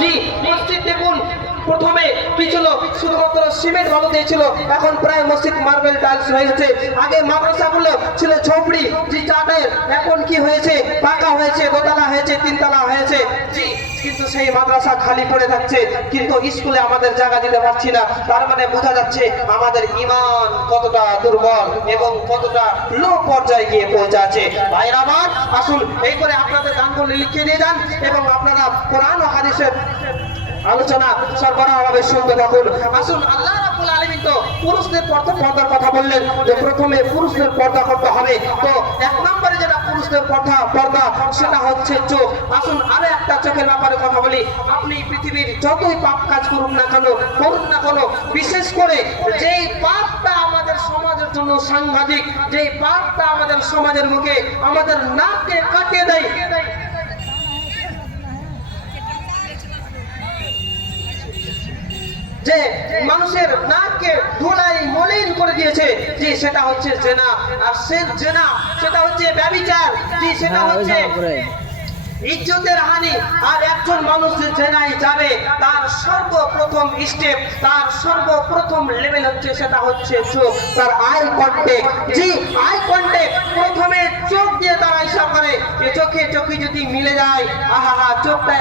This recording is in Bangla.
জি, মসজিদ দেখুন প্রথমে কি ছিল, শুধুমাত্র সিমেন্ট বালু দিয়েছিল, এখন প্রায় মসজিদ মার্বেল টাইলস হয়ে গেছে। আগে মাদ্রাসাগুলো ছিল ঝোপড়ি, জি চাটের, এখন কি হয়েছে, পাকা হয়েছে, দোতলা হয়েছে, তিনতলা হয়েছে। জি, কিন্তু সেই মাদ্রাসা খালি পড়ে থাকছে, কিন্তু স্কুলে আমাদের জায়গা দিতে পারছি না। তার মানে বোঝা যাচ্ছে আমাদের ঈমান কতটা দুর্বল এবং কতটা লো পর্যায়ে গিয়ে পৌঁছাচ্ছে। ভাইরা আমার, আসুন এই করে আপনাদের গানগুলি লিখে দিয়ে যান এবং আপনারা কোরআন ও হাদিসের আলোচনা সরবরাহভাবে শুনতে থাকুন। আসুন, আল্লাহ রাব্বুল আলামিন তো পুরুষদের পর্দার কথা বললেন যে প্রথমে পুরুষদের পর্দা করতে হবে। তো এক নম্বরে যেটা পুরুষদের পর্দা সেটা হচ্ছে চোখ। আসুন আরো একটা চোখের ব্যাপারে কথা বলি। আপনি পৃথিবীর যতই পাপ কাজ করুন না কেন, বিশেষ করে যেই পাপটা আমাদের সমাজের জন্য সাংঘাতিক, যেই পাপটা আমাদের সমাজের মুখে আমাদের নাককে কাটিয়ে দেয়, যে মানুষের নাককে ধুলাই মলিন করে দিয়েছে, যে সেটা হচ্ছে জেনা। আর সে জেনা সেটা হচ্ছে ব্যভিচার, যে সেটা হচ্ছে ইজ্জতের হানি। আর একজন মানুষ যে জেনায় যাবে তার সর্বপ্রথম স্টেপ, তার সর্বপ্রথম লেভেল হচ্ছে সেটা হচ্ছে চোখ, তার আই কন্ট্যাক্ট। জি, আই কন্ট্যাক্ট প্রথমে চোখ দিয়ে তারা ইশারা করে, চোখে চোখে যদি মিলে যায়, আহা চোখটা